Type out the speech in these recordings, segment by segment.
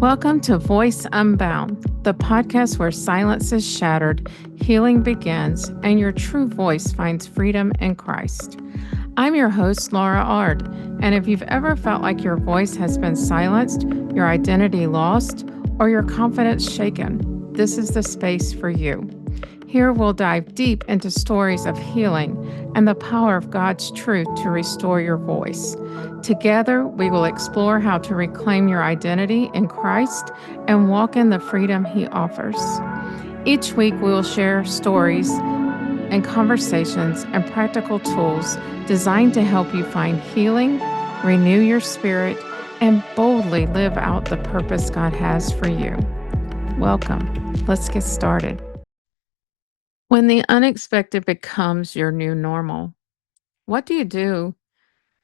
Welcome to Voice Unbound, the podcast where silence is shattered, healing begins, and your true voice finds freedom in Christ. I'm your host, Laura Ard, and if you've ever felt like your voice has been silenced, your identity lost, or your confidence shaken, this is the space for you. Here we'll dive deep into stories of healing and the power of God's truth to restore your voice. Together, we will explore how to reclaim your identity in Christ and walk in the freedom He offers. Each week, we will share stories and conversations and practical tools designed to help you find healing, renew your spirit, and boldly live out the purpose God has for you. Welcome. Let's get started. When the unexpected becomes your new normal, what do you do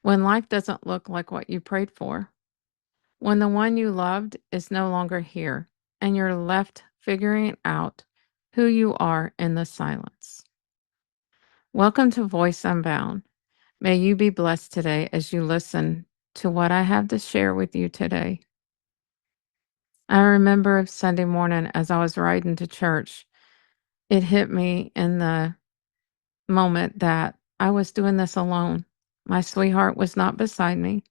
when life doesn't look like what you prayed for? When the one you loved is no longer here and you're left figuring out who you are in the silence. Welcome to Voice Unbound. May you be blessed today as you listen to what I have to share with you today. I remember Sunday morning as I was riding to church, it hit me in the moment that I was doing this alone. My sweetheart was not beside me.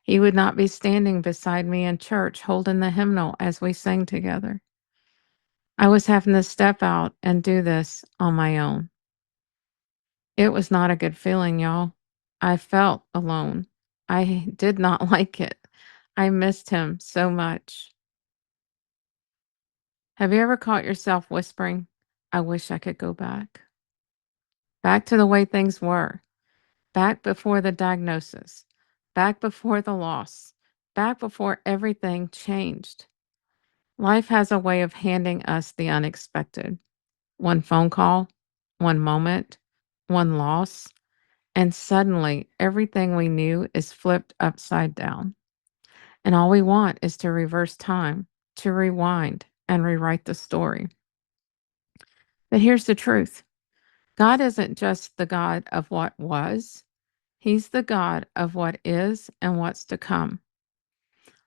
He would not be standing beside me in church holding the hymnal as we sang together. I was having to step out and do this on my own. It was not a good feeling, y'all. I felt alone. I did not like it. I missed him so much. Have you ever caught yourself whispering, I wish I could go back? Back to the way things were. Back before the diagnosis, back before the loss, back before everything changed. Life has a way of handing us the unexpected. One phone call, one moment, one loss, and suddenly everything we knew is flipped upside down. And all we want is to reverse time, to rewind, and rewrite the story. But here's the truth: God isn't just the God of what was, He's the God of what is and what's to come.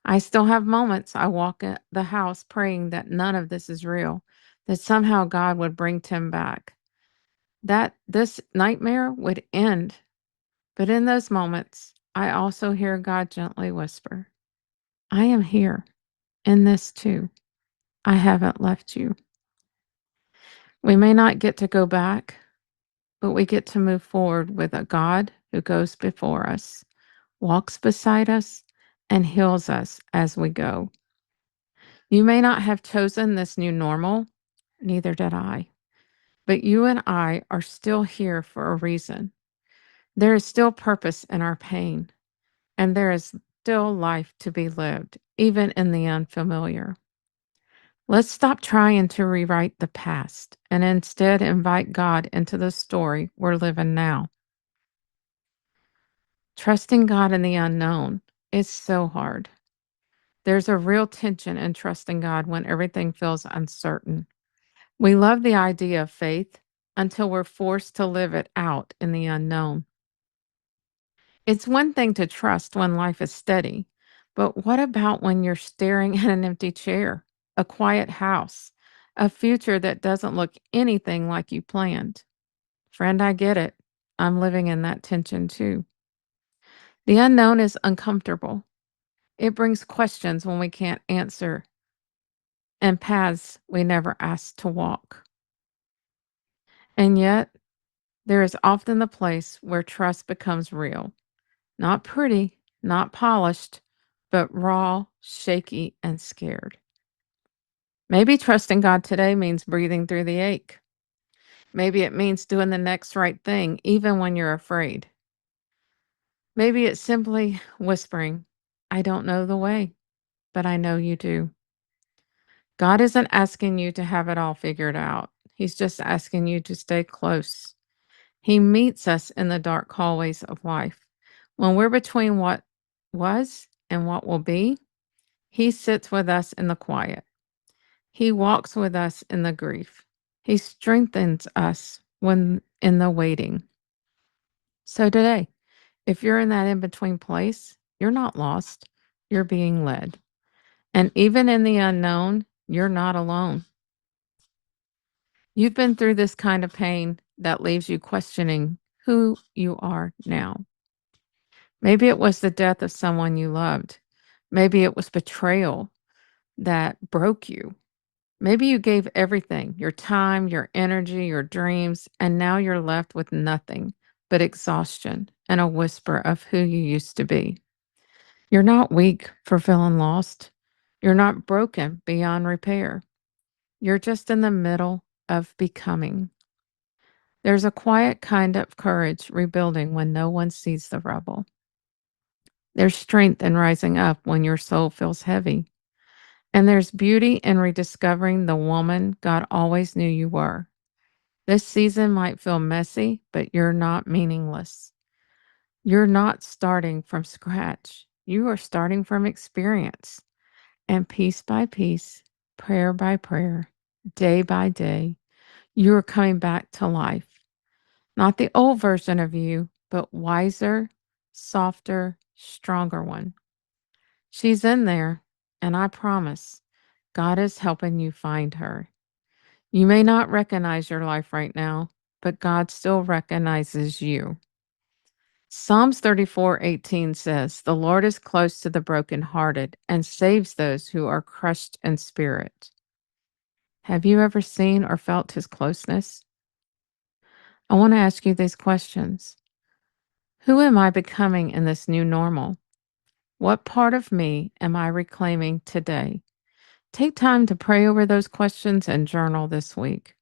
I still have moments I walk in the house praying that none of this is real, that somehow God would bring Tim back, that this nightmare would end. But in those moments, I also hear God gently whisper, I am here in this too. I haven't left you. We may not get to go back, but we get to move forward with a God who goes before us, walks beside us, and heals us as we go. You may not have chosen this new normal, neither did I, but you and I are still here for a reason. There is still purpose in our pain, and there is still life to be lived, even in the unfamiliar. Let's stop trying to rewrite the past and instead invite God into the story we're living now. Trusting God in the unknown is so hard. There's a real tension in trusting God when everything feels uncertain. We love the idea of faith until we're forced to live it out in the unknown. It's one thing to trust when life is steady, but what about when you're staring at an empty chair, a quiet house, a future that doesn't look anything like you planned? Friend, I get it. I'm living in that tension too. The unknown is uncomfortable. It brings questions when we can't answer and paths we never asked to walk. And yet, there is often the place where trust becomes real. Not pretty, not polished, but raw, shaky, and scared. Maybe trusting God today means breathing through the ache. Maybe it means doing the next right thing, even when you're afraid. Maybe it's simply whispering, I don't know the way, but I know you do. God isn't asking you to have it all figured out. He's just asking you to stay close. He meets us in the dark hallways of life. When we're between what was and what will be, He sits with us in the quiet. He walks with us in the grief. He strengthens us when in the waiting. So today, if you're in that in between place, you're not lost, you're being led. And even in the unknown, you're not alone. You've been through this kind of pain that leaves you questioning who you are now. Maybe it was the death of someone you loved. Maybe it was betrayal that broke you. Maybe you gave everything, your time, your energy, your dreams, and now you're left with nothing but exhaustion and a whisper of who you used to be. You're not weak for feeling lost. You're not broken beyond repair. You're just in the middle of becoming. There's a quiet kind of courage rebuilding when no one sees the rubble. There's strength in rising up when your soul feels heavy. And there's beauty in rediscovering the woman God always knew you were. This season might feel messy, but you're not meaningless. You're not starting from scratch. You are starting from experience. And piece by piece, prayer by prayer, day by day, you are coming back to life. Not the old version of you, but wiser, softer, stronger one. She's in there, and I promise God is helping you find her. You may not recognize your life right now, but God still recognizes you. Psalms 34:18 says, "The Lord is close to the brokenhearted and saves those who are crushed in spirit." Have you ever seen or felt his closeness? I want to ask you these questions. Who am I becoming in this new normal? What part of me am I reclaiming today? Take time to pray over those questions and journal this week.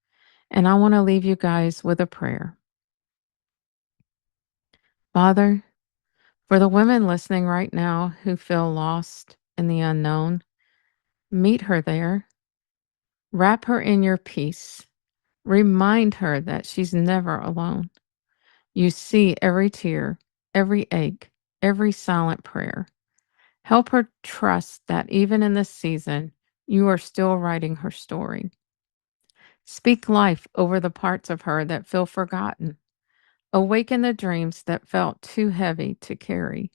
And I want to leave you guys with a prayer. Father, for the women listening right now who feel lost in the unknown, meet her there. Wrap her in your peace. Remind her that she's never alone. You see every tear, every ache, every silent prayer. Help her trust that even in this season, you are still writing her story. Speak life over the parts of her that feel forgotten. Awaken the dreams that felt too heavy to carry.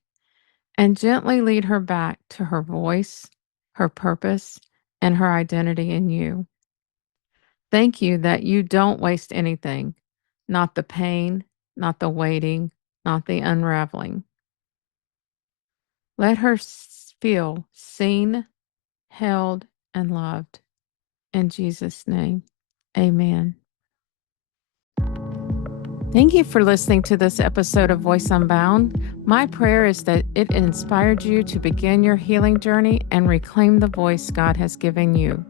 And gently lead her back to her voice, her purpose, and her identity in you. Thank you that you don't waste anything, not the pain, not the waiting, not the unraveling. Let her feel seen, held, and loved. In Jesus' name, amen. Thank you for listening to this episode of Voice Unbound. My prayer is that it inspired you to begin your healing journey and reclaim the voice God has given you.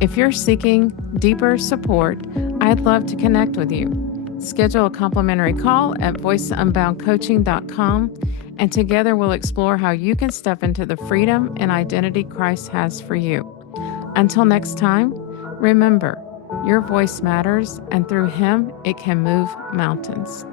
If you're seeking deeper support, I'd love to connect with you. Schedule a complimentary call at voiceunboundcoaching.com, and together we'll explore how you can step into the freedom and identity Christ has for you. Until next time, remember, your voice matters, and through Him, it can move mountains.